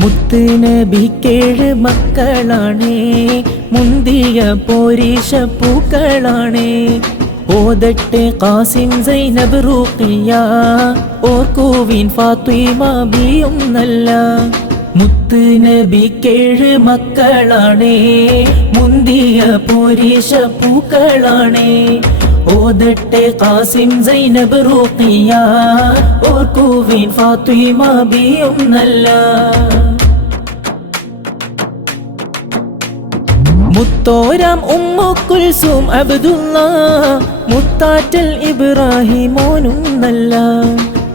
മുത്ത് നബിക്കേഴ് മക്കളാണേ, മുന്തിയ പോരീശ പൂക്കളാണേ. ഓതട്ടെ ഖാസിം സൈനബ് റുഖിയ, ഓർക്കുവിൻ ഫാത്തിമ ബിയും നല്ല. മുത്ത് നബിക്കേഴ് മക്കളാണേ, മുന്തിയ പോരീശ പൂക്കളാണേ. ഓതട്ടെ ഖാസിം സൈനബ് റുഖിയ, ഓർക്കുവിൻ ഫാത്തിമ ബിയും നല്ല. മുത്തോരാം ഉമ്മു കുൽസും അബ്ദുള്ള, മുത്താറ്റൽ ഇബ്രാഹിമോനും നല്ല.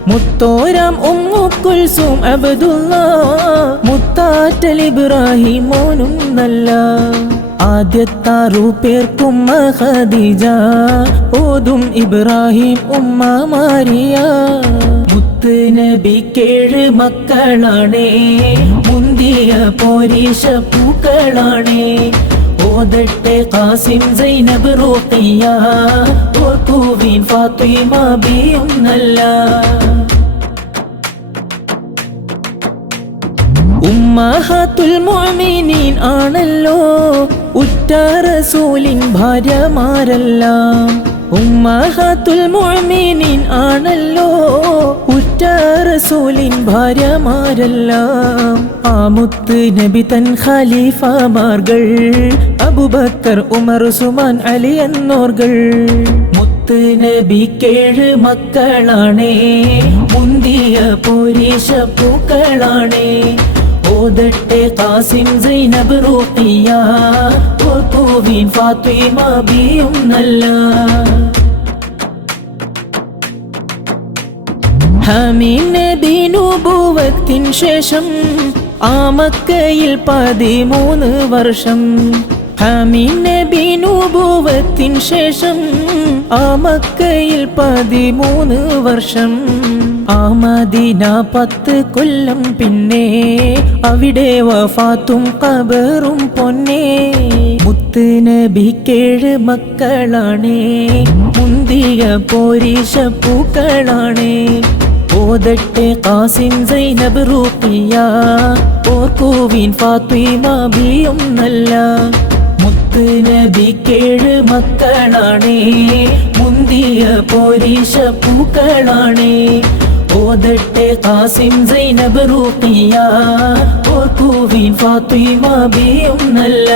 മുത്തോരാം ഉമ്മു കുൽസും അബ്ദുള്ള, മുത്താറ്റൽ ഇബ്രാഹിമോനും നല്ല. ആദ്യത്താറു പേർക്കും ഖദീജ, ഓതും ഇബ്രാഹിം ഉമ്മ മാരിയ. മുത്ത് നബിക്കേഴ് മക്കളാണേ, മുന്തിയ പോരീശ പൂക്കളാണേ. ഓതട്ടെ ഖാസിം സൈനബ് റുഖിയ, ഓർക്കുവിൻ ഫാത്തിമ ബിയും നല്ല. ഉമ്മഹാത്തുൽ മുഅ്മിനീൻ ആണല്ലോ, ഉറ്റ റസൂലിൻ ഭാര്യമാരെല്ലാം. ഉമ്മഹാത്തുൽ മുഅ്മിനീൻ ആണല്ലോ, ഉറ്റ റസൂലിൻ ഭാര്യമാരെല്ലാം. ആ മുത്ത് നബി തൻ ഖലീഫമാർകൾ, അബൂബക്കർ ഉമർ ഉസ്മാൻ അലി എന്നോർകൾ. മുത്ത് നബിക്കേഴ് മക്കളാണേ, മുന്തിയ പോരീശ പൂക്കളാണേ. ഓതട്ടെ ഖാസിം സൈനബ് റുഖിയ, ഓർക്കുവിൻ ഫാത്തിമ ബിയും നല്ല. ഹമീം നബി നുബുവത്തിൻ ശേഷം ആ മക്കയിൽ 13 വർഷം. ഹമീം നബി നുബുവത്തിൻ ശേഷം ആ മക്കയിൽ 13 വർഷം. ആ മദീന 10 കൊല്ലം പിന്നെ, അവിടെ വഫാത്തും ഖബറും പൊന്നേ. മുത്ത് നബിക്കേഴ് മക്കളാണേ, മുന്തിയ പോരീശ പൂക്കളാണേ. ഓതട്ടെ ഖാസിം സൈനബ് റുഖിയ, ഓർക്കുവിൻ ഫാത്തിമ ബിയും നല്ല. മുത്ത് നബിക്കേഴ് മക്കളാണേ, മുന്തിയ പോരീശ പൂക്കളാണേ. ഓതട്ടെ ഖാസിം സൈനബ് റുഖിയ, ഓർക്കുവിൻ ഫാത്തിമ ബിയും നല്ല.